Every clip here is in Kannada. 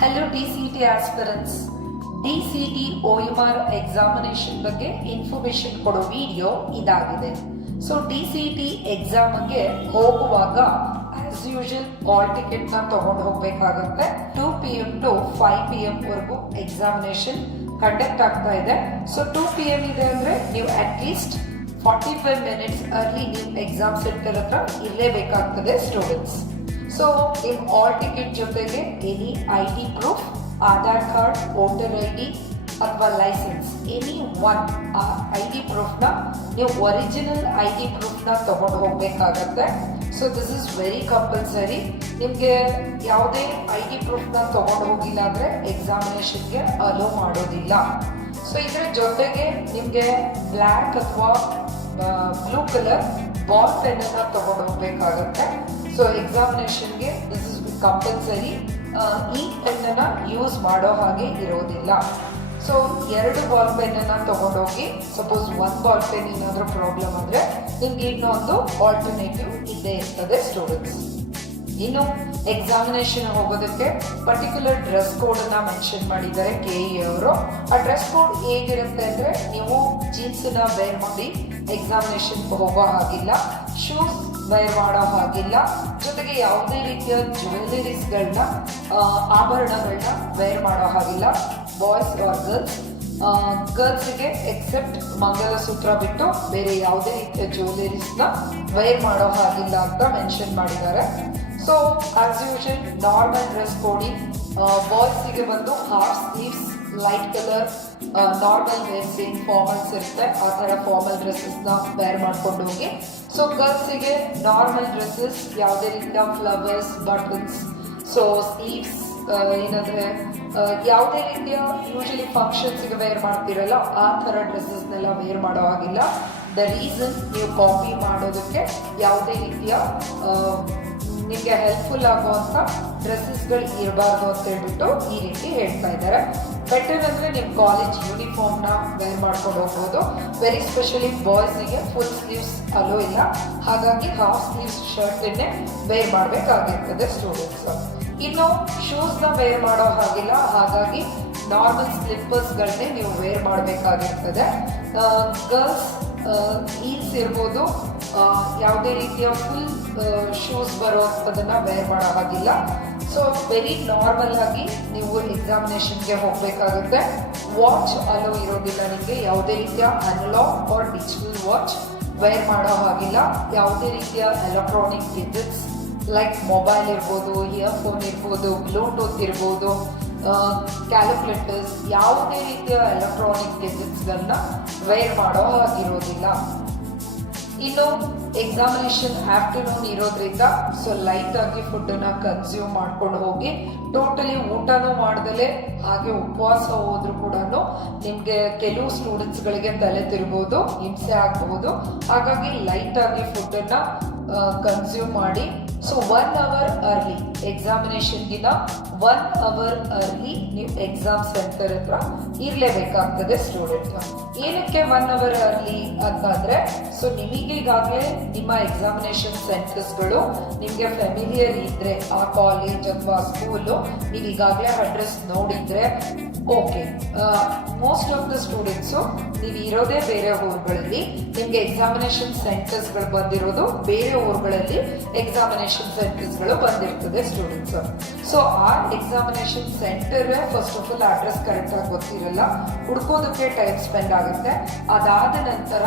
Hello DCT aspirants. DCT OMR examination ಬಗ್ಗೆ ಇನ್ಫಾರ್ಮೇಶನ್ ಕೊಡೋ ವಿಡಿಯೋ ಇದಾಗಿದೆ. ಸೊ DCT ಎಕ್ಸಾಮ್ಗೆ ಹೋಗುವಾಗ ಆಸ್ ಯೂಶುವಲ್ ಹಾಲ್ ಟಿಕೆಟ್ ನ ತಗೊಂಡು ಹೋಗ್ಬೇಕಾಗುತ್ತೆ. 2 PM ಟು 5 PM ವರೆಗೂ ಎಕ್ಸಾಮಿನೇಷನ್ ಕಂಡಕ್ಟ್ ಆಗ್ತಾ ಇದೆ. ಸೊ 2 PM ಇದೆ ಅಂದ್ರೆ ನೀವು ಅಟ್ಲೀಸ್ಟ್ 45 ಮಿನಿಟ್ಸ್ ಅರ್ಲಿ ನೀವು ಎಕ್ಸಾಮ್ ಸೆಂಟರ್ ಹತ್ರ ಇರಲೇಬೇಕಾಗ್ತದೆ ಸ್ಟೂಡೆಂಟ್ಸ್. ಸೊ ನಿಮ್ಮ ಹಾಲ್ ಟಿಕೆಟ್ ಜೊತೆಗೆ any ID proof, Aadhaar card, voter ID ಅಥವಾ ಲೈಸೆನ್ಸ್, ಎನಿ ಒನ್ ID ಪ್ರೂಫ್ನ ನೀವು ಒರಿಜಿನಲ್ ID ಪ್ರೂಫ್ನ ತಗೊಂಡು ಹೋಗ್ಬೇಕಾಗತ್ತೆ. So this is very compulsory. ನಿಮಗೆ ಯಾವುದೇ ID ಪ್ರೂಫ್ನ ತಗೊಂಡು ಹೋಗಿಲ್ಲ ಅಂದರೆ ಎಕ್ಸಾಮಿನೇಷನ್ಗೆ ಅಲೋ ಮಾಡೋದಿಲ್ಲ. ಸೊ ಇದರ ಜೊತೆಗೆ ನಿಮಗೆ ಬ್ಲ್ಯಾಕ್ ಅಥವಾ ಬ್ಲೂ ಕಲರ್ ಬಾಲ್ ಪೆನ್ನನ್ನು ತಗೊಂಡು ಹೋಗ್ಬೇಕಾಗತ್ತೆ. ಸೊ ಎಕ್ಸಾಮಿನೇಷನ್ಗೆ ದಿಸ್ ಇಸ್ ಕಂಪಲ್ಸರಿ. ಈ ಪೆನ್ನನ್ನು ಯೂಸ್ ಮಾಡೋ ಹಾಗೆ ಇರೋದಿಲ್ಲ. ಸೊ 2 ಬಾಲ್ ಪೆನ್ನನ್ನು ತಗೊಂಡೋಗಿ, ಸಪೋಸ್ 1 ಬಾಲ್ ಪೆನ್ ಏನಾದರೂ ಪ್ರಾಬ್ಲಮ್ ಅಂದರೆ ನಿಮ್ಗೆ ಇನ್ನೊಂದು ಆಲ್ಟರ್ನೇಟಿವ್ ಇದ್ದೇ ಇರ್ತದೆ ಸ್ಟೂಡೆಂಟ್ಸ್. ಇನ್ನು ಎಕ್ಸಾಮಿನೇಷನ್ ಹೋಗೋದಕ್ಕೆ ಪರ್ಟಿಕ್ಯುಲರ್ ಡ್ರೆಸ್ ಕೋಡನ್ನು ಮೆನ್ಷನ್ ಮಾಡಿದ್ದಾರೆ KE ಅವರು. ಆ ಡ್ರೆಸ್ ಕೋಡ್ ಹೇಗಿರುತ್ತೆ ಅಂದರೆ, ನೀವು ಜೀನ್ಸನ್ನ ವೇರ್ ಮಾಡಿ ಎಕ್ಸಾಮಿನೇಷನ್ಗೆ ಹೋಗೋ ಹಾಗಿಲ್ಲ, ಶೂಸ್ ವೇರ್ ಮಾಡೋ ಹಾಗಿಲ್ಲ, ಜೊತೆಗೆ ಯಾವುದೇ ರೀತಿಯ ಜ್ಯುವೆಲರೀಸ್ಗಳನ್ನ ಆಭರಣಗಳನ್ನ ವೇರ್ ಮಾಡೋ ಹಾಗಿಲ್ಲ ಬಾಯ್ಸ್ ಆರ್ ಗರ್ಲ್ಸ್ಗೆ ಎಕ್ಸೆಪ್ಟ್ ಮಂಗಲಸೂತ್ರ ಬಿಟ್ಟು ಬೇರೆ ಯಾವುದೇ ರೀತಿಯ ಜ್ಯುವೆಲರೀಸ್ನ ವೇರ್ ಮಾಡೋ ಹಾಗಿಲ್ಲ ಅಂತ ಮೆನ್ಷನ್ ಮಾಡಿದ್ದಾರೆ. So as usual normal dress coding, ಬಾಯ್ಸಿಗೆ ಬಂದು half sleeves, light colour normal wears ಏನು ಫಾರ್ಮಲ್ಸ್ ಇರುತ್ತೆ ಆ ಥರ ಫಾರ್ಮಲ್ ಡ್ರೆಸ್ಸಸ್ನ ವೇರ್ ಮಾಡ್ಕೊಂಡು ಹೋಗಿ. ಸೊ ಗರ್ಲ್ಸಿಗೆ ನಾರ್ಮಲ್ ಡ್ರೆಸ್ಸಸ್, ಯಾವುದೇ ರೀತಿಯ ಫ್ಲವರ್ಸ್, ಬಟನ್ಸ್, ಸೊ ಸ್ಲೀವ್ಸ್ ಏನಂದರೆ ಯಾವುದೇ ರೀತಿಯ ಯೂಶಲಿ ಫಂಕ್ಷನ್ಸ್ಗೆ ವೇರ್ ಮಾಡ್ತಿರಲ್ಲ ಆ ಥರ ಡ್ರೆಸ್ಸಸ್ನೆಲ್ಲ ವೇರ್ ಮಾಡೋ ಹಾಗಿಲ್ಲ. ದ ರೀಸನ್ ನೀವು ಕಾಪಿ ಮಾಡೋದಕ್ಕೆ ಯಾವುದೇ ರೀತಿಯ ನಿಮಗೆ ಹೆಲ್ಪ್ಫುಲ್ ಆಗುವಂಥ ಡ್ರೆಸ್ಸಸ್ಗಳು ಇರಬಾರ್ದು ಅಂತ ಹೇಳ್ಬಿಟ್ಟು ಈ ರೀತಿ ಹೇಳ್ತಾ ಇದ್ದಾರೆ. ಬೆಟರ್ ಅಂದರೆ ನಿಮ್ಮ ಕಾಲೇಜ್ ಯೂನಿಫಾರ್ಮ್ನ ವೇರ್ ಮಾಡ್ಕೊಂಡು ಹೋಗ್ಬೋದು. ವೆರಿ ಸ್ಪೆಷಲಿ ಬಾಯ್ಸಿಗೆ ಫುಲ್ ಸ್ಲೀವ್ಸ್ ಅಲೋ ಇಲ್ಲ, ಹಾಗಾಗಿ ಹಾಫ್ ಸ್ಲೀವ್ಸ್ ಶರ್ಟನ್ನೇ ವೇರ್ ಮಾಡಬೇಕಾಗಿರ್ತದೆ ಸ್ಟೂಡೆಂಟ್ಸ್. ಇನ್ನು ಶೂಸ್ನ ವೇರ್ ಮಾಡೋ ಹಾಗಿಲ್ಲ, ಹಾಗಾಗಿ ನಾರ್ಮಲ್ ಸ್ಲಿಪ್ಪರ್ಸ್ಗಳನ್ನೇ ನೀವು ವೇರ್ ಮಾಡಬೇಕಾಗಿರ್ತದೆ. ಗರ್ಲ್ಸ್ ಹೀಲ್ಸ್ ಇರ್ಬೋದು, ಯಾವುದೇ ರೀತಿಯ ಫುಲ್ ಶೂಸ್ ಬರೋದನ್ನು ವೇರ್ ಮಾಡೋ ಹಾಗಿಲ್ಲ. ಸೊ ವೆರಿ ನಾರ್ಮಲ್ ಆಗಿ ನೀವು ಎಕ್ಸಾಮಿನೇಷನ್ಗೆ ಹೋಗಬೇಕಾಗುತ್ತೆ. ವಾಚ್ ಅಲೋ ಇರೋದಿಲ್ಲ, ನಿಮಗೆ ಯಾವುದೇ ರೀತಿಯ analogue or digital watch wear ಮಾಡೋ ಹಾಗಿಲ್ಲ. ಯಾವುದೇ ರೀತಿಯ ಎಲೆಕ್ಟ್ರಾನಿಕ್ ಗೆಜೆಟ್ಸ್ ಲೈಕ್ ಮೊಬೈಲ್ ಇರ್ಬೋದು, ಇಯರ್ಫೋನ್ ಇರ್ಬೋದು, ಬ್ಲೂಟೂತ್ ಇರ್ಬೋದು, ಕ್ಯಾಲ್ಕುಲೇಟರ್ಸ್, ಯಾವುದೇ ರೀತಿಯ ಎಲೆಕ್ಟ್ರಾನಿಕ್ ಗೆಜೆಟ್ಸ್ಗಳನ್ನ ವೇರ್ ಮಾಡೋ ಹಾಗಿರೋದಿಲ್ಲ. ಇನ್ನು ಎಕ್ಸಾಮಿನೇಷನ್ ಆಫ್ಟರ್ನೂನ್ ಇರೋದ್ರಿಂದ ಸೊ ಲೈಟ್ ಆಗಿ ಫುಡ್ಡನ್ನು ಕನ್ಸ್ಯೂಮ್ ಮಾಡ್ಕೊಂಡು ಹೋಗಿ. ಟೋಟಲಿ ಊಟನೂ ಮಾಡ್ದಲೇ ಹಾಗೆ ಉಪವಾಸ ಹೋದ್ರೂ ಕೂಡ ನಿಮಗೆ ಕೆಲವು ಸ್ಟೂಡೆಂಟ್ಸ್ಗಳಿಗೆ ತಲೆ ತಿರ್ಬೋದು, ಹಿಂಸೆ ಆಗ್ಬೋದು. ಹಾಗಾಗಿ ಲೈಟ್ ಆಗಿ ಫುಡ್ಡನ್ನು ಕನ್ಸ್ಯೂಮ್ ಮಾಡಿ. ಸೊ 1 ಅವರ್ ಅರ್ಲಿ, ಎಕ್ಸಾಮಿನೇಷನ್ಗಿನ 1 ಅವರ್ ಅರ್ಲಿ ನೀವು ಎಕ್ಸಾಮ್ ಸೆಂಟರ್ ಹತ್ರ ಇರಲೇಬೇಕಾಗ್ತದೆ ಸ್ಟೂಡೆಂಟ್. ಏನಕ್ಕೆ 1 ಅವರ್ ಅರ್ಲಿ ಅಂತಂದರೆ, ಸೊ ನಿಮಗೀಗಾಗಲೇ ನಿಮ್ಮ ಎಕ್ಸಾಮಿನೇಷನ್ ಸೆಂಟರ್ಸ್ಗಳು ನಿಮಗೆ ಫೆಮಿಲಿಯರ್ ಇದ್ದರೆ, ಆ ಕಾಲೇಜ್ ಅಥವಾ ಸ್ಕೂಲು ನೀವು ಈಗಾಗಲೇ ಅಡ್ರೆಸ್ ನೋಡಿದರೆ okay. Most of the students ನೀವು ಇರೋದೇ ಬೇರೆ ಊರುಗಳಲ್ಲಿ, ನಿಮಗೆ ಎಕ್ಸಾಮಿನೇಷನ್ ಸೆಂಟರ್ಸ್ಗಳು ಬಂದಿರೋದು ಬೇರೆ ಊರುಗಳಲ್ಲಿ ಎಕ್ಸಾಮಿನೇಷನ್ ಸೆಂಟರ್ಸ್ಗಳು ಬಂದಿರ್ತದೆ ಸ್ಟೂಡೆಂಟ್ಸ್. ಸೊ ಆ examination centre first of all address ಕರೆಕ್ಟಾಗಿ ಗೊತ್ತಿರಲ್ಲ, ಹುಡ್ಕೋದಕ್ಕೆ ಟೈಮ್ ಸ್ಪೆಂಡ್ ಆಗುತ್ತೆ. ಅದಾದ ನಂತರ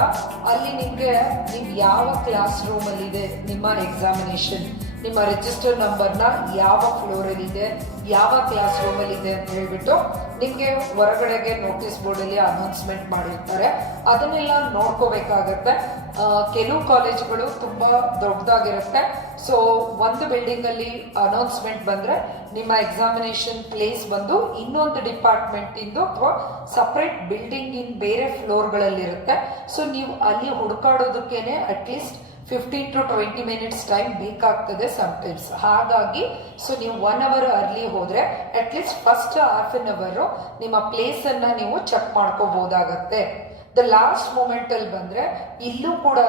ಅಲ್ಲಿ ನಿಮಗೆ ನೀವು ಯಾವ ಕ್ಲಾಸ್ ರೂಮಲ್ಲಿದೆ ನಿಮ್ಮ ಎಕ್ಸಾಮಿನೇಷನ್, ನಿಮ್ಮ ರಿಜಿಸ್ಟರ್ ನಂಬರ್ನ ಯಾವ ಫ್ಲೋರಲ್ಲಿದೆ, ಯಾವ ಕ್ಲಾಸ್ ರೂಮಲ್ಲಿದೆ ಅಂತ ಹೇಳ್ಬಿಟ್ಟು ನಿಮಗೆ ಹೊರಗಡೆಗೆ ನೋಟಿಸ್ ಬೋರ್ಡಲ್ಲಿ ಅನೌನ್ಸ್ಮೆಂಟ್ ಮಾಡಿರ್ತಾರೆ. ಅದನ್ನೆಲ್ಲ ನೋಡ್ಕೋಬೇಕಾಗತ್ತೆ. ಕೆಲವು ಕಾಲೇಜುಗಳು ತುಂಬ ದೊಡ್ಡದಾಗಿರುತ್ತೆ. ಸೊ ಒಂದು ಬಿಲ್ಡಿಂಗಲ್ಲಿ ಅನೌನ್ಸ್ಮೆಂಟ್ ಬಂದರೆ ನಿಮ್ಮ ಎಕ್ಸಾಮಿನೇಷನ್ ಪ್ಲೇಸ್ ಬಂದು ಇನ್ನೊಂದು ಡಿಪಾರ್ಟ್ಮೆಂಟಿಂದು ಅಥವಾ ಸಪ್ರೇಟ್ ಬಿಲ್ಡಿಂಗಿನ ಬೇರೆ ಫ್ಲೋರ್ಗಳಲ್ಲಿರುತ್ತೆ. ಸೊ ನೀವು ಅಲ್ಲಿ ಹುಡುಕಾಡೋದಕ್ಕೇನೆ ಅಟ್ಲೀಸ್ಟ್ 15 to 20 ಮಿನಿಟ್ಸ್ ಟೈಮ್ ಬೇಕಾಗ್ತದೆ ಸಮ್ಟೈಮ್ಸ್. ಹಾಗಾಗಿ ಸೊ ನೀವು 1 ಅವರ್ ಅರ್ಲಿ ಹೋದರೆ ಅಟ್ಲೀಸ್ಟ್ ಫಸ್ಟ್ ಹಾಫ್ ಆನ್ ಅವರು ನಿಮ್ಮ ಪ್ಲೇಸನ್ನು ನೀವು ಚೆಕ್ ಮಾಡ್ಕೋಬೋದಾಗತ್ತೆ. ದ ಲಾಸ್ಟ್ ಮೂಮೆಂಟ್ ಅಲ್ಲಿ ಬಂದ್ರೆ ಇಲ್ಲೂ ಕೂಡ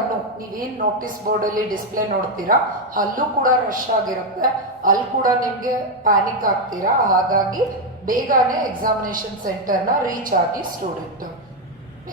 ನೀವೇನ್ ನೋಟಿಸ್ ಬೋರ್ಡ್ ಅಲ್ಲಿ ಡಿಸ್ಪ್ಲೇ ನೋಡ್ತೀರಾ ಅಲ್ಲೂ ಕೂಡ ರಶ್ ಆಗಿರುತ್ತೆ, ಅಲ್ಲಿ ಕೂಡ ನಿಮ್ಗೆ ಪ್ಯಾನಿಕ್ ಆಗ್ತೀರಾ. ಹಾಗಾಗಿ ಬೇಗನೆ ಎಕ್ಸಾಮಿನೇಷನ್ ಸೆಂಟರ್ನ ರೀಚ್ ಆಗಿ ಸ್ಟೂಡೆಂಟ್.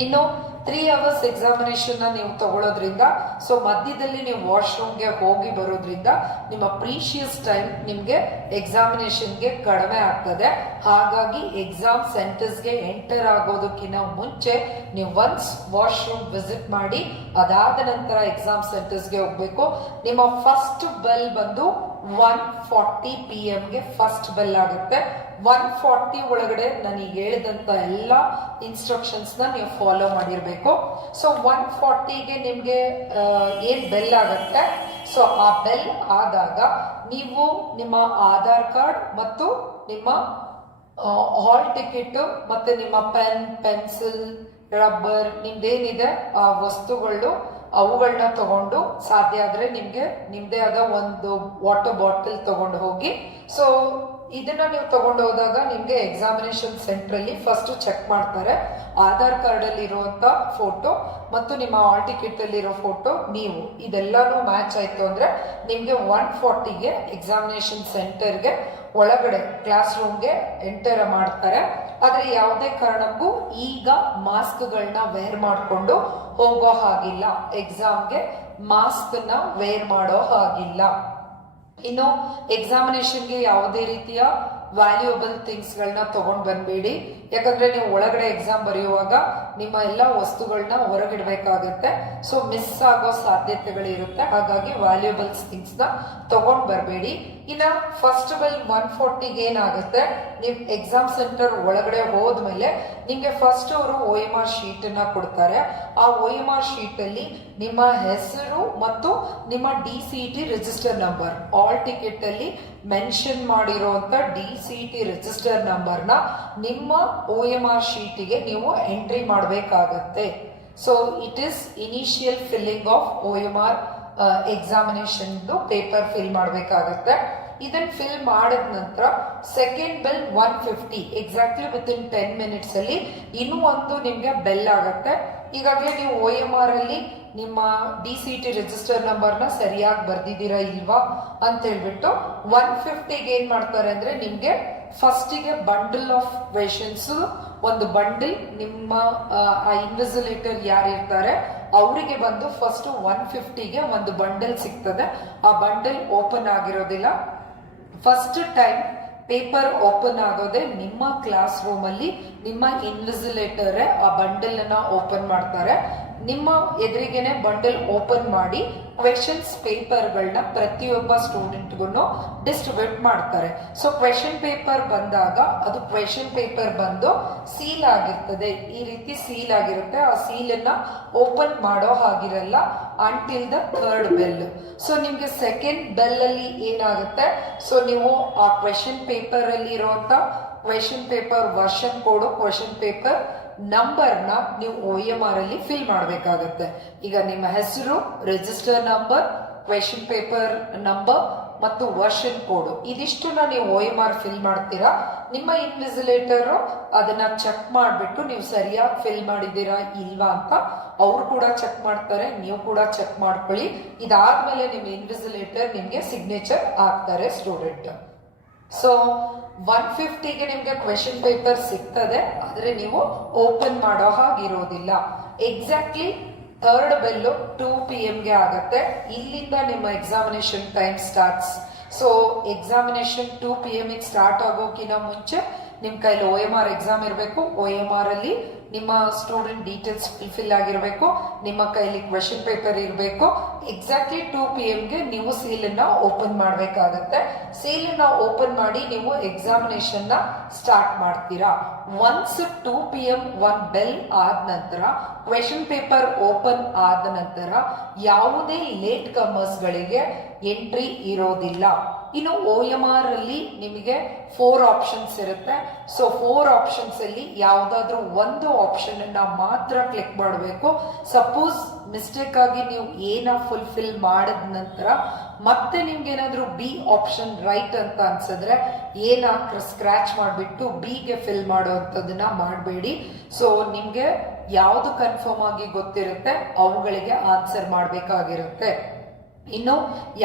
ಇನ್ನು 3 hours ಎಕ್ಸಾಮಿನೇಷನ್ ನೀವು ತಗೊಳ್ಳೋದ್ರಿಂದ ಸೊ ಮಧ್ಯದಲ್ಲಿ ನೀವು ವಾಶ್ರೂಮ್ಗೆ ಹೋಗಿ ಬರೋದ್ರಿಂದ ನಿಮ್ಮ ಪ್ರೀಶಿಯಸ್ ಟೈಮ್ ನಿಮ್ಗೆ ಎಕ್ಸಾಮಿನೇಷನ್ಗೆ ಕಡಿಮೆ ಆಗ್ತದೆ. ಹಾಗಾಗಿ ಎಕ್ಸಾಮ್ ಸೆಂಟರ್ಸ್ಗೆ ಎಂಟರ್ ಆಗೋದಕ್ಕಿಂತ ಮುಂಚೆ ನೀವು ಒನ್ಸ್ ವಾಶ್ರೂಮ್ ವಿಸಿಟ್ ಮಾಡಿ ಅದಾದ ನಂತರ ಎಕ್ಸಾಮ್ ಸೆಂಟರ್ಸ್ಗೆ ಹೋಗ್ಬೇಕು. ನಿಮ್ಮ ಫಸ್ಟ್ ಬೆಲ್ ಬಂದು 1:40 PM ಫಸ್ಟ್ ಬೆಲ್ ಆಗುತ್ತೆ. 1:40 ಒಳಗಡೆ ನನಗೆ ಹೇಳಿದಂತ ಎಲ್ಲ ಇನ್ಸ್ಟ್ರಕ್ಷನ್ಸ್ ನ ನೀವು ಫಾಲೋ ಮಾಡಿರ್ಬೇಕು. ಸೊ 1:40ಗೆ ನಿಮ್ಗೆ ಏನ್ ಬೆಲ್ ಆಗುತ್ತೆ, ಸೊ ಆ ಬೆಲ್ ಆದಾಗ ನೀವು ನಿಮ್ಮ ಆಧಾರ್ ಕಾರ್ಡ್ ಮತ್ತು ನಿಮ್ಮ ಹಾಲ್ ಟಿಕೆಟ್ ಮತ್ತೆ ನಿಮ್ಮ ಪೆನ್, ಪೆನ್ಸಿಲ್, ರಬ್ಬರ್, ನಿಮ್ದೇನಿದೆ ಆ ವಸ್ತುಗಳು ಅವುಗಳನ್ನ ತಗೊಂಡು ಸಾಧ್ಯ ಆದ್ರೆ ನಿಮ್ಗೆ ನಿಮ್ದೇ ಆದ ಒಂದು ವಾಟರ್ ಬಾಟಲ್ ತಗೊಂಡು ಹೋಗಿ. ಸೊ ಇದನ್ನ ನೀವು ತಗೊಂಡು ಹೋದಾಗ ನಿಮ್ಗೆ ಎಕ್ಸಾಮಿನೇಷನ್ ಸೆಂಟರ್ ಅಲ್ಲಿ ಫಸ್ಟ್ ಚೆಕ್ ಮಾಡ್ತಾರೆ ಆಧಾರ್ ಕಾರ್ಡ್ ಅಲ್ಲಿ ಇರುವಂತ ಫೋಟೋ ಮತ್ತು ನಿಮ್ಮ ಹಾಲ್ ಟಿಕೆಟ್ ಅಲ್ಲಿ ಇರೋ ಫೋಟೋ, ನೀವು ಇದೆಲ್ಲಾನು ಮ್ಯಾಚ್ ಆಯ್ತು ಅಂದ್ರೆ ನಿಮ್ಗೆ 1:40ಗೆ ಎಕ್ಸಾಮಿನೇಷನ್ ಸೆಂಟರ್ಗೆ ಒಳಗಡೆ ಕ್ಲಾಸ್ ರೂಮ್ಗೆ ಎಂಟರ್ ಮಾಡ್ತಾರೆ. ಆದ್ರೆ ಯಾವುದೇ ಕಾರಣಕ್ಕೂ ಈಗ ಮಾಸ್ಕ್ಗಳನ್ನ ವೇರ್ ಮಾಡಿಕೊಂಡು ಹೋಗೋ ಹಾಗಿಲ್ಲ, ಎಕ್ಸಾಮ್ಗೆ ಮಾಸ್ಕ್ ನ ವೇರ್ ಮಾಡೋ ಹಾಗಿಲ್ಲ. ಇನ್ನು ಎಕ್ಸಾಮಿನೇಷನ್ಗೆ ಯಾವುದೇ ರೀತಿಯ ವ್ಯಾಲ್ಯೂಯಬಲ್ ಥಿಂಗ್ಸ್ ಗಳನ್ನ ತಗೊಂಡ್ ಬಂದ್ಬೇಡಿ. ಯಾಕಂದ್ರೆ ನೀವು ಒಳಗಡೆ ಎಕ್ಸಾಮ್ ಬರೆಯುವಾಗ ನಿಮ್ಮ ಎಲ್ಲ ವಸ್ತುಗಳನ್ನ ಹೊರಗಿಡ್ಬೇಕಾಗತ್ತೆ. ಸೊ ಮಿಸ್ ಆಗೋ ಸಾಧ್ಯತೆಗಳಿರುತ್ತೆ. ಹಾಗಾಗಿ ವ್ಯಾಲ್ಯೂಯಬಲ್ಸ್ ಥಿಂಗ್ಸ್ ನ ತಗೊಂಡ್ ಬರಬೇಡಿ. ಇನ್ನ ಫಸ್ಟ್ ಬೆಲ್ 1:40ಗೆ ಏನಾಗುತ್ತೆ, ನೀವು ಎಕ್ಸಾಮ್ ಸೆಂಟರ್ ಒಳಗಡೆ ಹೋದ್ಮೇಲೆ ನಿಮ್ಗೆ ಫಸ್ಟ್ ಅವರು OMR ಶೀಟ್ ಅನ್ನ ಕೊಡ್ತಾರೆ. ಆ OMR ಶೀಟ್ ಅಲ್ಲಿ ನಿಮ್ಮ ಹೆಸರು ಮತ್ತು ನಿಮ್ಮ DCET register number, hall ticket ಅಲ್ಲಿ ಮೆನ್ಷನ್ ಮಾಡಿರುವಂತ DCET ರಿಜಿಸ್ಟರ್ ನಂಬರ್ ನ ನಿಮ್ಮ OMR ಶೀಟಿಗೆ ನೀವು ಎಂಟ್ರಿ ಮಾಡಬೇಕಾಗತ್ತೆ. So it is initial filling of OMR examination paper fill ಮಾಡಬೇಕಾಗತ್ತೆ. ಇದನ್ನ ಫಿಲ್ ಮಾಡಿದ ನಂತರ second bell 1:50 exactly with in 10 minutes ಅಲ್ಲಿ ಇನ್ನೂ ಒಂದು ನಿಮ್ಗೆ ಬೆಲ್ ಆಗತ್ತೆ. ಈಗಾಗಲೇ ನೀವು OMR ಅಲ್ಲಿ ನಿಮ್ಮ DCET ರಿಜಿಸ್ಟರ್ ನಂಬರ್ನ ಸರಿಯಾಗಿ ಬರ್ದಿದ್ದೀರಾ ಇಲ್ವಾ ಅಂತ ಹೇಳ್ಬಿಟ್ಟು 1:50ಗೆ ಏನ್ ಮಾಡ್ತಾರೆ ಅಂದ್ರೆ ನಿಮ್ಗೆ ಫಸ್ಟಿಗೆ ಬಂಡಲ್ ಆಫ್ ಕ್ವೆಶನ್ಸ್ ಒಂದು ಬಂಡಲ್ ನಿಮ್ಮ ಇನ್ವಿಜಿಲೇಟರ್ ಯಾರು ಇರ್ತಾರೆ ಅವರಿಗೆ ಬಂದು ಫಸ್ಟ್ 1:50ಗೆ ಒಂದು ಬಂಡಲ್ ಸಿಗ್ತದೆ. ಆ ಬಂಡಲ್ ಓಪನ್ ಆಗಿರೋದಿಲ್ಲ. ಫಸ್ಟ್ ಟೈಮ್ ಪೇಪರ್ ಓಪನ್ ಆಗೋದೆ ನಿಮ್ಮ ಕ್ಲಾಸ್ ರೂಮ್ ಅಲ್ಲಿ ನಿಮ್ಮ ಇನ್ವಿಜಿಲೇಟರ್ ಆ ಬಂಡಲ್ ಅನ್ನ ಓಪನ್ ಮಾಡ್ತಾರೆ. ನಿಮ್ಮ ಎದುರಿಗೆನೆ ಬಂಡಲ್ ಓಪನ್ ಮಾಡಿ ಕ್ವೆಶನ್ಸ್ ಪೇಪರ್ಗಳನ್ನ ಪ್ರತಿಯೊಬ್ಬ ಸ್ಟೂಡೆಂಟ್ಗೂ ಡಿಸ್ಟ್ರಿಬ್ಯೂಟ್ ಮಾಡ್ತಾರೆ. ಸೊ ಕ್ವೆಶನ್ ಪೇಪರ್ ಬಂದಾಗ ಅದು ಕ್ವೆಶನ್ ಪೇಪರ್ ಬಂದು ಸೀಲ್ ಆಗಿರ್ತದೆ, ಈ ರೀತಿ ಸೀಲ್ ಆಗಿರುತ್ತೆ. ಆ ಸೀಲ್ ಅನ್ನ ಓಪನ್ ಮಾಡೋ ಹಾಗಿರಲ್ಲ until the third bell. So ನಿಮ್ಗೆ ಸೆಕೆಂಡ್ ಬೆಲ್ ಅಲ್ಲಿ ಏನಾಗುತ್ತೆ, ಸೊ ನೀವು ಆ ಕ್ವೆಶನ್ ಪೇಪರ್ ಅಲ್ಲಿ ಇರುವಂತ question paper version code, question paper ನಂಬರ್ನ ನೀವು OMR ಅಲ್ಲಿ ಫಿಲ್ ಮಾಡಬೇಕಾಗತ್ತೆ. ಈಗ ನಿಮ್ಮ ಹೆಸರು, register number, question paper number ಮತ್ತು ವರ್ಷನ್ ಕೋಡ್ ಇದಿಷ್ಟನ್ನ ನೀವು OMR ಫಿಲ್ ಮಾಡ್ತೀರಾ. ನಿಮ್ಮ ಇನ್ವಿಜಿಲೇಟರ್ ಅದನ್ನ ಚೆಕ್ ಮಾಡಿಬಿಟ್ಟು ನೀವು ಸರಿಯಾಗಿ ಫಿಲ್ ಮಾಡಿದ್ದೀರಾ ಇಲ್ವಾ ಅಂತ ಅವ್ರು ಕೂಡ ಚೆಕ್ ಮಾಡ್ತಾರೆ, ನೀವು ಕೂಡ ಚೆಕ್ ಮಾಡ್ಕೊಳ್ಳಿ. ಇದಾದ್ಮೇಲೆ ನಿಮ್ಮ ಇನ್ವಿಜಿಲೇಟರ್ ನಿಮ್ಗೆ ಸಿಗ್ನೇಚರ್ ಹಾಕ್ತಾರೆ ಸ್ಟೂಡೆಂಟ್. ಸೊ 1:50ಗೆ ನಿಮ್ಗೆ ಕ್ವೆಶನ್ ಪೇಪರ್ ಸಿಗ್ತದೆ, ಆದ್ರೆ ನೀವು ಓಪನ್ ಮಾಡೋ ಹಾಗಿರೋದಿಲ್ಲ. ಎಕ್ಸಾಕ್ಟ್ಲಿ ಥರ್ಡ್ ಬೆಲ್ಲು 2 PM ಆಗತ್ತೆ. ಇಲ್ಲಿಂದ ನಿಮ್ಮ examination time starts. So examination 2 PM start ಆಗೋಕಿನ ಮುಂಚೆ ನಿಮ್ ಕೈಲಿ OMR ಎಕ್ಸಾಮ್ ಇರಬೇಕು. OMR ಅಲ್ಲಿ ನಿಮ್ಮ ಸ್ಟೂಡೆಂಟ್ ಡೀಟೇಲ್ಸ್ ಫಿಲ್ ಆಗಿರ್ಬೇಕು, ನಿಮ್ಮ ಕೈಲಿ ಕ್ವೆಶನ್ ಪೇಪರ್ ಇರಬೇಕು. ಎಕ್ಸಾಕ್ಟ್ಲಿ 2 PM ನೀವು ಸೀಲನ್ನ ಓಪನ್ ಮಾಡಬೇಕಾಗತ್ತೆ. ಸೀಲನ್ನ ಓಪನ್ ಮಾಡಿ ನೀವು ಎಕ್ಸಾಮಿನೇಷನ್ ನ ಸ್ಟಾರ್ಟ್ ಮಾಡ್ತೀರಾ. ಒನ್ಸ್ 2 PM 1 ಬೆಲ್ ಆದ ನಂತರ ಕ್ವೆಶನ್ ಪೇಪರ್ ಓಪನ್ ಆದ ನಂತರ ಯಾವುದೇ ಲೇಟ್ ಕಮರ್ಸ್ ಗಳಿಗೆ ಎಂಟ್ರಿ ಇರೋದಿಲ್ಲ. ಇನ್ನು OMR ಅಲ್ಲಿ ನಿಮಗೆ 4 ಆಪ್ಷನ್ಸ್ ಇರುತ್ತೆ. ಸೊ 4 ಆಪ್ಷನ್ಸ್ ಅಲ್ಲಿ ಯಾವ್ದಾದ್ರು ಒಂದು ಆಪ್ಷನ್ ಅನ್ನ ಮಾತ್ರ ಕ್ಲಿಕ್ ಮಾಡಬೇಕು. ಸಪೋಸ್ ಮಿಸ್ಟೇಕ್ ಆಗಿ ನೀವು ಏನ ಫುಲ್ಫಿಲ್ ಮಾಡಿದ ನಂತರ ಮತ್ತೆ ನಿಮ್ಗೆ ಏನಾದ್ರೂ ಬಿ ಆಪ್ಷನ್ ರೈಟ್ ಅಂತ ಅನ್ಸಿದ್ರೆ ಏನ ಸ್ಕ್ರಾಚ್ ಮಾಡಿಬಿಟ್ಟು ಬಿಗೆ ಫಿಲ್ ಮಾಡುವಂಥದ್ದನ್ನ ಮಾಡಬೇಡಿ. ಸೊ ನಿಮ್ಗೆ ಯಾವುದು ಕನ್ಫರ್ಮ್ ಆಗಿ ಗೊತ್ತಿರುತ್ತೆ ಅವುಗಳಿಗೆ ಆನ್ಸರ್ ಮಾಡಬೇಕಾಗಿರುತ್ತೆ. ಇನ್ನು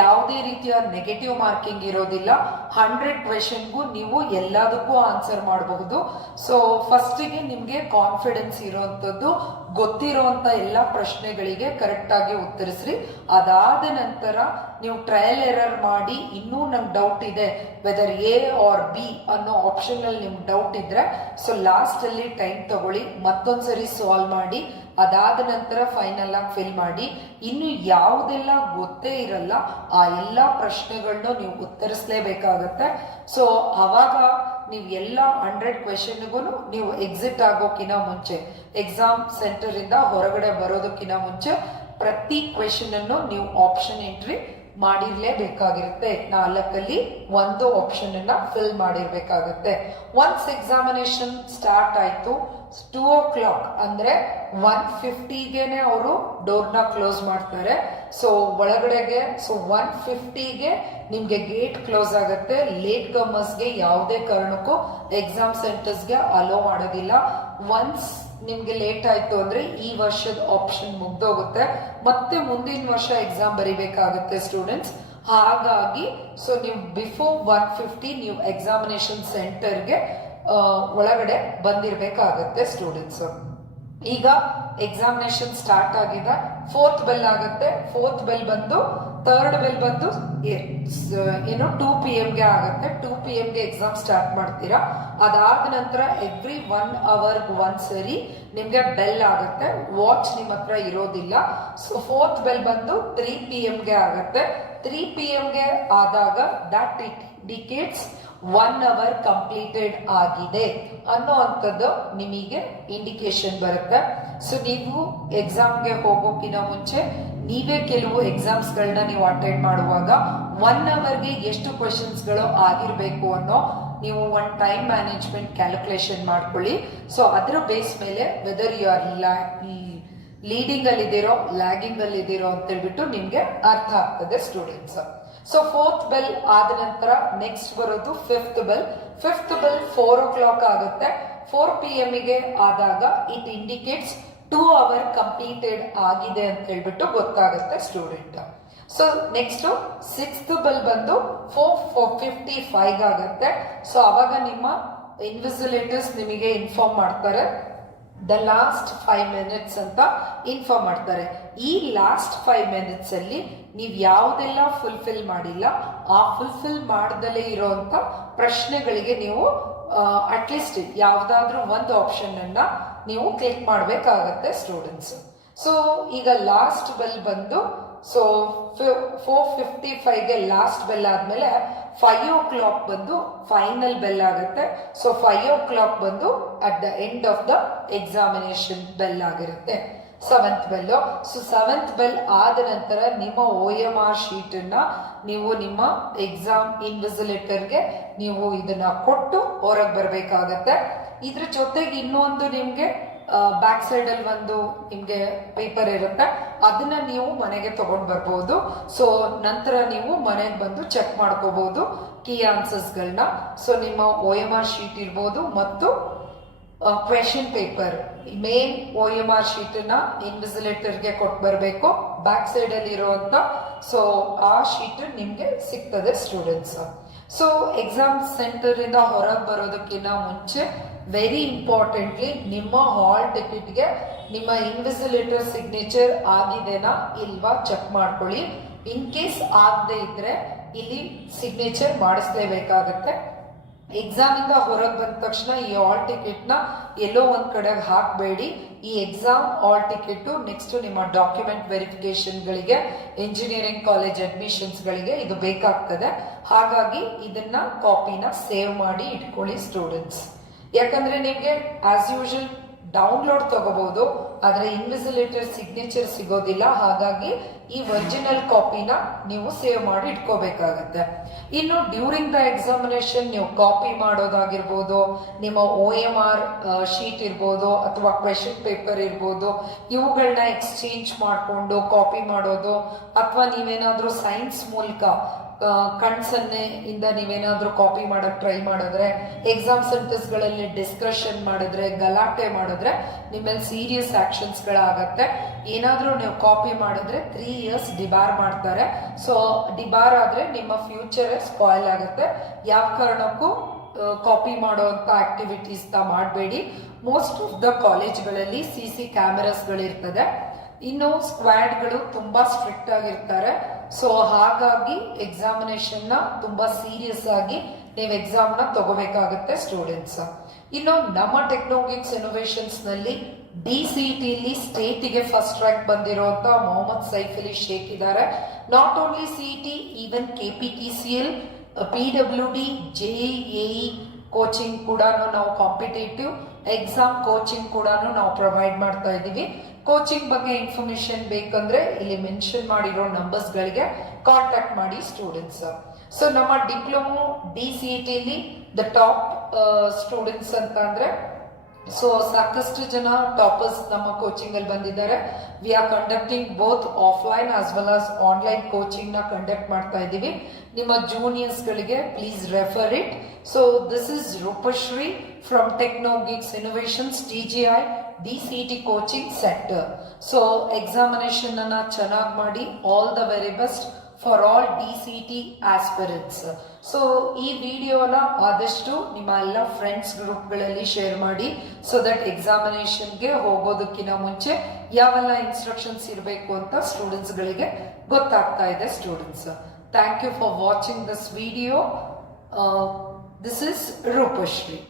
ಯಾವುದೇ ರೀತಿಯ ನೆಗೆಟಿವ್ ಮಾರ್ಕಿಂಗ್ ಇರೋದಿಲ್ಲ. 100 ಕ್ವೆಶನ್ಗೂ ನೀವು ಎಲ್ಲದಕ್ಕೂ ಆನ್ಸರ್ ಮಾಡಬಹುದು. ಸೊ ಫಸ್ಟಿಗೆ ನಿಮ್ಗೆ ಕಾನ್ಫಿಡೆನ್ಸ್ ಇರುವಂತದ್ದು ಗೊತ್ತಿರುವಂತ ಎಲ್ಲ ಪ್ರಶ್ನೆಗಳಿಗೆ ಕರೆಕ್ಟ್ ಆಗಿ ಉತ್ತರಿಸ್ರಿ. ಅದಾದ ನಂತರ ನೀವು ಟ್ರಯಲ್ ಎರರ್ ಮಾಡಿ ಇನ್ನೂ ನಂಗೆ ಡೌಟ್ ಇದೆ ವೆದರ್ ಎ ಆರ್ ಬಿ ಅನ್ನೋ ಆಪ್ಷನ್ ಅಲ್ಲಿ ನಿಮ್ಗೆ ಡೌಟ್ ಇದ್ರೆ ಸೊ ಲಾಸ್ಟ್ ಅಲ್ಲಿ ಟೈಮ್ ತಗೊಳ್ಳಿ, ಮತ್ತೊಂದ್ಸರಿ ಸಾಲ್ವ್ ಮಾಡಿ, ಅದಾದ ನಂತರ ಫೈನಲ್ ಆಗಿ ಫಿಲ್ ಮಾಡಿ. ಇನ್ನು ಯಾವುದೆಲ್ಲ ಗೊತ್ತೇ ಇರಲ್ಲ ಆ ಎಲ್ಲ ಪ್ರಶ್ನೆಗಳನ್ನ ನೀವು ಉತ್ತರಿಸಲೇಬೇಕಾಗತ್ತೆ. ಸೊ ಅವಾಗ ನೀವು ಎಲ್ಲ 100 ಕ್ವೆಶನ್ಗೂ ನೀವು ಎಕ್ಸಿಟ್ ಆಗೋಕಿನ ಮುಂಚೆ, ಎಕ್ಸಾಮ್ ಸೆಂಟರ್ ಇಂದ ಹೊರಗಡೆ ಬರೋದಕ್ಕಿಂತ ಮುಂಚೆ ಪ್ರತಿ ಕ್ವೆಶನ್ ಅನ್ನು ನೀವು ಆಪ್ಷನ್ ಎಂಟ್ರಿ ಮಾಡಿರ್ಲೇಬೇಕಾಗಿರುತ್ತೆ. 4ಅಲ್ಲಿ ಒಂದು ಆಪ್ಷನ್ ಅನ್ನ ಫಿಲ್ ಮಾಡಿರ್ಬೇಕಾಗತ್ತೆ. ಒನ್ಸ್ ಎಕ್ಸಾಮಿನೇಷನ್ ಸ್ಟಾರ್ಟ್ ಆಯ್ತು 2:00 ಅಂದ್ರೆ 1:50ಗೆನೆ ಅವರು ಡೋರ್ನ ಕ್ಲೋಸ್ ಮಾಡ್ತಾರೆ. ಸೊ ಒಳಗಡೆಗೆ 1:50ಗೆ ನಿಮ್ಗೆ ಗೇಟ್ ಕ್ಲೋಸ್ ಆಗುತ್ತೆ. ಲೇಟ್ ಕಮರ್ಸ್ಗೆ ಯಾವುದೇ ಕಾರಣಕ್ಕೂ ಎಕ್ಸಾಮ್ ಸೆಂಟರ್ಸ್ಗೆ ಅಲೋ ಮಾಡೋದಿಲ್ಲ. ಒನ್ಸ್ ನಿಮ್ಗೆ ಲೇಟ್ ಆಯ್ತು ಅಂದ್ರೆ ಈ ವರ್ಷದ ಆಪ್ಷನ್ ಮುಗ್ದೋಗುತ್ತೆ, ಮತ್ತೆ ಮುಂದಿನ ವರ್ಷ ಎಕ್ಸಾಮ್ ಬರಿಬೇಕಾಗುತ್ತೆ ಸ್ಟೂಡೆಂಟ್ಸ್. ಹಾಗಾಗಿ ಸೊ ನೀವು ಬಿಫೋರ್ 1:50 ನೀವು ಎಕ್ಸಾಮಿನೇಷನ್ ಸೆಂಟರ್ಗೆ ಒಳಗಡೆ ಬಂದಿರ್ಬೇಕಾಗತ್ತೆ ಸ್ಟೂಡೆಂಟ್ಸ್. ಈಗ ಎಕ್ಸಾಮಿನೇಷನ್ ಸ್ಟಾರ್ಟ್ ಆಗಿದೆ. 4th ಬೆಲ್ ಆಗುತ್ತೆ. 4th ಬೆಲ್ ಬಂದು 3rd ಬೆಲ್ ಬಂದು ಏನು 2 PM ಗೆ ಆಗುತ್ತೆ. 2 PM ಗೆ ಎಕ್ಸಾಮ್ ಸ್ಟಾರ್ಟ್ ಮಾಡ್ತೀರಾ. ಅದಾದ ನಂತರ ಎವ್ರಿ 1 hour ಒಂದ್ಸರಿ ನಿಮ್ಗೆ ಬೆಲ್ ಆಗುತ್ತೆ. ವಾಚ್ ನಿಮ್ಮ ಹತ್ರ ಇರೋದಿಲ್ಲ. ಸೊ 4th ಬೆಲ್ ಬಂದು 3 PM ಗೆ ಆಗುತ್ತೆ. 3 PM ಗೆ ಆದಾಗ ದಟ್ ಇಂಡಿಕೇಟ್ಸ್ 1 hour ಕಂಪ್ಲೀಟೆಡ್ ಆಗಿದೆ ಅನ್ನೋ ಅಂಥದ್ದು ನಿಮಗೆ ಇಂಡಿಕೇಶನ್ ಬರುತ್ತೆ. ಸೊ ನೀವು ಎಕ್ಸಾಮ್ಗೆ ಹೋಗೋಕಿನ ಮುಂಚೆ ನೀವೇ ಕೆಲವು ಎಕ್ಸಾಮ್ಸ್ ಗಳನ್ನ ನೀವು ಅಟೆಂಡ್ ಮಾಡುವಾಗ 1 hourಗೆ ಎಷ್ಟು ಕ್ವೆಶನ್ಸ್ಗಳು ಆಗಿರ್ಬೇಕು ಅನ್ನೋ ನೀವು ಒಂದು ಟೈಮ್ ಮ್ಯಾನೇಜ್ಮೆಂಟ್ ಕ್ಯಾಲ್ಕುಲೇಷನ್ ಮಾಡ್ಕೊಳ್ಳಿ. ಸೊ ಅದರ ಬೇಸ್ ಮೇಲೆ ವೆದರ್ ಯು ಆರ್ ಲೀಡಿಂಗ್ ಅಲ್ಲಿ ಇದ್ದೀರೋ ಲ್ಯಾಗಿಂಗ್ ಅಲ್ಲಿ ಇದ್ದೀರೋ ಅಂತ ಹೇಳ್ಬಿಟ್ಟು ನಿಮ್ಗೆ ಅರ್ಥ ಆಗ್ತದೆ ಸ್ಟೂಡೆಂಟ್ಸ್. ಸೊ 4th ಬೆಲ್ ಆದ ನಂತರ ನೆಕ್ಸ್ಟ್ ಬರೋದು 5th ಬೆಲ್. 5th ಬೆಲ್ 4:00 ಆಗುತ್ತೆ. 4 PM ಗೆ ಆದಾಗ ಇಟ್ ಇಂಡಿಕೇಟ್ಸ್ 2 hour ಕಂಪ್ಲೀಟೆಡ್ ಆಗಿದೆ ಅಂತ ಹೇಳ್ಬಿಟ್ಟು ಗೊತ್ತಾಗುತ್ತೆ student. So next 6th bell ಬಂದು 4:55 ಆಗುತ್ತೆ. ಸೊ ಅವಾಗ ನಿಮ್ಮ ಇನ್ವಿಜಿಲೇಟರ್ಸ್ ನಿಮಗೆ ಇನ್ಫಾರ್ಮ್ ಮಾಡ್ತಾರೆ ದ ಲಾಸ್ಟ್ 5 minutes ಅಂತ ಇನ್ಫಾರ್ಮ್ ಮಾಡ್ತಾರೆ. ಈ ಲಾಸ್ಟ್ 5 minutes ಅಲ್ಲಿ ನೀವು ಯಾವುದೆಲ್ಲ ಫುಲ್ಫಿಲ್ ಮಾಡಿಲ್ಲ ಆ ಫುಲ್ಫಿಲ್ ಮಾಡದಲ್ಲೇ ಇರೋಂತ ಪ್ರಶ್ನೆಗಳಿಗೆ ನೀವು ಅಟ್ಲೀಸ್ಟ್ ಯಾವ್ದಾದ್ರೂ ಒಂದು ಆಪ್ಷನ್ ಅನ್ನ ನೀವು ಕ್ಲಿಕ್ ಮಾಡಬೇಕಾಗತ್ತೆ ಸ್ಟೂಡೆಂಟ್ಸ್. ಸೊ ಈಗ ಲಾಸ್ಟ್ ಬೆಲ್ ಬಂದು ಸೊ 4:55ಗೆ ಲಾಸ್ಟ್ ಬೆಲ್ ಆದ್ಮೇಲೆ 5:00 ಬಂದು ಫೈನಲ್ ಬೆಲ್ ಆಗುತ್ತೆ. ಸೊ 5:00 ಬಂದು at the end of the examination bell ಆಗಿರುತ್ತೆ 7th bell. So 7th bell ಆದ ನಂತರ ನಿಮ್ಮ OMR ಶೀಟ್ ಅನ್ನ ನೀವು ನಿಮ್ಮ ಎಕ್ಸಾಮ್ ಇನ್ವಿಜಿಲೇಟರ್ಗೆ ನೀವು ಇದನ್ನ ಕೊಟ್ಟು ಹೊರಗೆ ಬರಬೇಕಾಗತ್ತೆ. ಇದ್ರ ಜೊತೆಗೆ ಇನ್ನೊಂದು ನಿಮ್ಗೆ ಬ್ಯಾಕ್ ಸೈಡ್ ಅಲ್ಲಿ ಒಂದು ನಿಮ್ಗೆ ಪೇಪರ್ ಇರುತ್ತೆ, ಅದನ್ನ ನೀವು ಮನೆಗೆ ತಗೊಂಡ್ ಬರ್ಬೋದು. ಸೊ ನಂತರ ನೀವು ಮನೆಗೆ ಬಂದು ಚೆಕ್ ಮಾಡ್ಕೋಬಹುದು ಕೀ ಆನ್ಸರ್ಸ್ ಗಳನ್ನ. ಸೊ ನಿಮ್ಮ OMR ಶೀಟ್ ಇರ್ಬೋದು ಮತ್ತು question paper main OMR sheet ನ ಇನ್ವಿಜಿಲೇಟರ್ಗೆ ಕೊಟ್ಟು ಬರಬೇಕು. ಬ್ಯಾಕ್ ಸೈಡ್ ಅಲ್ಲಿ ಇರುವಂತ ಸೊ ಆ ಶೀಟ್ ನಿಮ್ಗೆ ಸಿಗ್ತದೆ ಸ್ಟೂಡೆಂಟ್ಸ್. ಸೊ ಎಕ್ಸಾಮ್ ಸೆಂಟರ್ ಇಂದ ಹೊರಗೆ ಬರೋದಕ್ಕಿಂತ ಮುಂಚೆ ವೆರಿ ಇಂಪಾರ್ಟೆಂಟ್ಲಿ ನಿಮ್ಮ ಹಾಲ್ ಟಿಕೆಟ್ಗೆ ನಿಮ್ಮ ಇನ್ವಿಜಿಲೇಟರ್ ಸಿಗ್ನೇಚರ್ ಆಗಿದೆನಾ ಇಲ್ವಾ ಚೆಕ್ ಮಾಡ್ಕೊಳ್ಳಿ. ಇನ್ ಕೇಸ್ ಆಗದೆ ಇದ್ರೆ ಇಲ್ಲಿ ಸಿಗ್ನೇಚರ್ ಮಾಡಿಸ್ಲೇಬೇಕಾಗತ್ತೆ. ಎಕ್ಸಾಮ್ ಇಂದ ಹೊರಗೆ ಬಂದ ತಕ್ಷಣ ಈ ಹಾಲ್ ಟಿಕೆಟ್ ನ ಎಲ್ಲೋ ಒಂದ್ ಕಡೆ ಹಾಕಬೇಡಿ. ಈ ಎಕ್ಸಾಮ್ ಹಾಲ್ ಟಿಕೆಟ್ ನೆಕ್ಸ್ಟ್ ನಿಮ್ಮ ಡಾಕ್ಯುಮೆಂಟ್ ವೆರಿಫಿಕೇಶನ್ ಗಳಿಗೆ, ಇಂಜಿನಿಯರಿಂಗ್ ಕಾಲೇಜ್ ಅಡ್ಮಿಷನ್ಸ್ ಗಳಿಗೆ ಇದು ಬೇಕಾಗ್ತದೆ. ಹಾಗಾಗಿ ಇದನ್ನ ಕಾಪಿನ ಸೇವ್ ಮಾಡಿ ಇಟ್ಕೊಳ್ಳಿ ಸ್ಟೂಡೆಂಟ್ಸ್. ಯಾಕಂದ್ರೆ ನಿಮ್ಗೆ ಆಸ್ ಯೂಶುವಲ್ ಡೌನ್ಲೋಡ್ ತಗೋಬಹುದು, ಆದ್ರೆ ಇನ್ವಿಸಿಲೇಟರ್ ಸಿಗ್ನೇಚರ್ ಸಿಗೋದಿಲ್ಲ. ಹಾಗಾಗಿ ಈ ಒರಿಜಿನಲ್ ಕಾಪಿನ ನೀವು ಸೇವ್ ಮಾಡಿ ಇಟ್ಕೋಬೇಕಾಗತ್ತೆ. ಇನ್ನು ಡ್ಯೂರಿಂಗ್ ದ ಎಕ್ಸಾಮಿನೇಷನ್ ನೀವು ಕಾಪಿ ಮಾಡೋದಾಗಿರ್ಬೋದು, ನಿಮ್ಮ OMR ಶೀಟ್ ಇರ್ಬೋದು ಅಥವಾ ಕ್ವೆಶನ್ ಪೇಪರ್ ಇರ್ಬೋದು, ಇವುಗಳನ್ನ ಎಕ್ಸ್ಚೇಂಜ್ ಮಾಡಿಕೊಂಡು ಕಾಪಿ ಮಾಡೋದು, ಅಥವಾ ನೀವೇನಾದ್ರೂ ಸೈನ್ಸ್ ಮೂಲಕ ಕಣ್ಸನ್ನೆ ಇಂದ ನೀವೇನಾದ್ರೂ ಕಾಪಿ ಮಾಡಕ್ ಟ್ರೈ ಮಾಡಿದ್ರೆ, ಎಕ್ಸಾಮ್ ಸೆಂಟರ್ಸ್ ಗಳಲ್ಲಿ ಡಿಸ್ಕಷನ್ ಮಾಡಿದ್ರೆ, ಗಲಾಟೆ ಮಾಡಿದ್ರೆ ನಿಮ್ಮಲ್ಲಿ ಸೀರಿಯಸ್ ಆಕ್ಷನ್ಸ್ ಗಳಾಗತ್ತೆ. ಏನಾದ್ರೂ ನೀವು ಕಾಪಿ ಮಾಡಿದ್ರೆ 3 years ಡಿಬಾರ್ ಮಾಡ್ತಾರೆ. ಸೊ ಡಿಬಾರ್ ಆದ್ರೆ ನಿಮ್ಮ ಫ್ಯೂಚರ್ ಸ್ಪಾಯ್ಲ್ ಆಗುತ್ತೆ. ಯಾವ ಕಾರಣಕ್ಕೂ ಕಾಪಿ ಮಾಡುವಂತ ಆಕ್ಟಿವಿಟೀಸ್ ಮಾಡಬೇಡಿ. ಮೋಸ್ಟ್ ಆಫ್ ದ ಕಾಲೇಜ್ಗಳಲ್ಲಿ CC ಕ್ಯಾಮೆರಾಸ್ಗಳಿರ್ತದೆ. ಇನ್ನು ಸ್ಕ್ವಾಡ್ಗಳು ತುಂಬಾ ಸ್ಟ್ರಿಕ್ಟ್ ಆಗಿರ್ತಾರೆ. ಸೊ ಹಾಗಾಗಿ ಎಕ್ಸಾಮಿನೇಷನ್ ನ ತುಂಬಾ ಸೀರಿಯಸ್ ಆಗಿ ನೀವು ಎಕ್ಸಾಮ್ ನ ತಗೋಬೇಕಾಗುತ್ತೆ ಸ್ಟೂಡೆಂಟ್ಸ್. ಇನ್ನು ನಮ್ಮ ಟೆಕ್ನಾಲಜಿಕ್ಸ್ ಇನೋವೇಷನ್ಸ್ ನಲ್ಲಿ DCET ಲಿ ಸ್ಟೇಟ್ ಗೆ ಫಸ್ಟ್ ರ್ಯಾಂಕ್ ಬಂದಿರುವಂತ ಮೊಹಮ್ಮದ್ ಸೈಫ್ ಅಲಿ ಶೇಖ್ ಇದ್ದಾರೆ. Not only CET, even KPTCL, PWD, JEE coaching ಕೂಡ ನಾವು ಕಾಂಪಿಟೇಟಿವ್ ಎಕ್ಸಾಮ್ ಕೋಚಿಂಗ್ ಕೂಡ ನಾವು ಪ್ರೊವೈಡ್ ಮಾಡ್ತಾ ಇದ್ದೀವಿ. ಕೋಚಿಂಗ್ ಬಗ್ಗೆ ಇನ್ಫಾರ್ಮೇಶನ್ ಬೇಕಂದ್ರೆ ಇಲ್ಲಿ ಮೆನ್ಷನ್ ಮಾಡಿರೋ ನಂಬರ್ಸ್ ಗಳಿಗೆ ಕಾಂಟ್ಯಾಕ್ಟ್ ಮಾಡಿ ಸ್ಟೂಡೆಂಟ್ಸ್. ಸೊ ನಮ್ಮ ಡಿಪ್ಲೊಮೊ DCET ಲಿ ದ ಟಾಪ್ ಸ್ಟೂಡೆಂಟ್ಸ್ ಅಂತ ಅಂದ್ರೆ ಸೊ ಸಾಕಷ್ಟು ಜನ ಟಾಪರ್ಸ್ ನಮ್ಮ ಕೋಚಿಂಗ್ ಅಲ್ಲಿ ಬಂದಿದ್ದಾರೆ. We are conducting both offline as well as online coaching ನ ಕಂಡಕ್ಟ್ ಮಾಡ್ತಾ ಇದ್ದೀವಿ. ನಿಮ್ಮ ಜೂನಿಯರ್ಸ್ ಗಳಿಗೆ please refer it. So this is Rupashree from Technologics Innovations TGI DCET coaching centre. So examination ಅನ್ನ ಚೆನ್ನಾಗಿ ಮಾಡಿ. All the very best for all DCET aspirants. So ಈ ವಿಡಿಯೋನ ಆದಷ್ಟು ನಿಮ್ಮ ಎಲ್ಲ ಫ್ರೆಂಡ್ಸ್ ಗ್ರೂಪ್ಗಳಲ್ಲಿ ಶೇರ್ ಮಾಡಿ, ಸೊ ದಟ್ ಎಕ್ಸಾಮಿನೇಷನ್ಗೆ ಹೋಗೋದಕ್ಕಿಂತ ಮುಂಚೆ ಯಾವೆಲ್ಲ ಇನ್ಸ್ಟ್ರಕ್ಷನ್ಸ್ ಇರಬೇಕು ಅಂತ ಸ್ಟೂಡೆಂಟ್ಸ್ಗಳಿಗೆ ಗೊತ್ತಾಗ್ತಾ ಇದೆ students. Thank you for watching this video. This is Roopashree.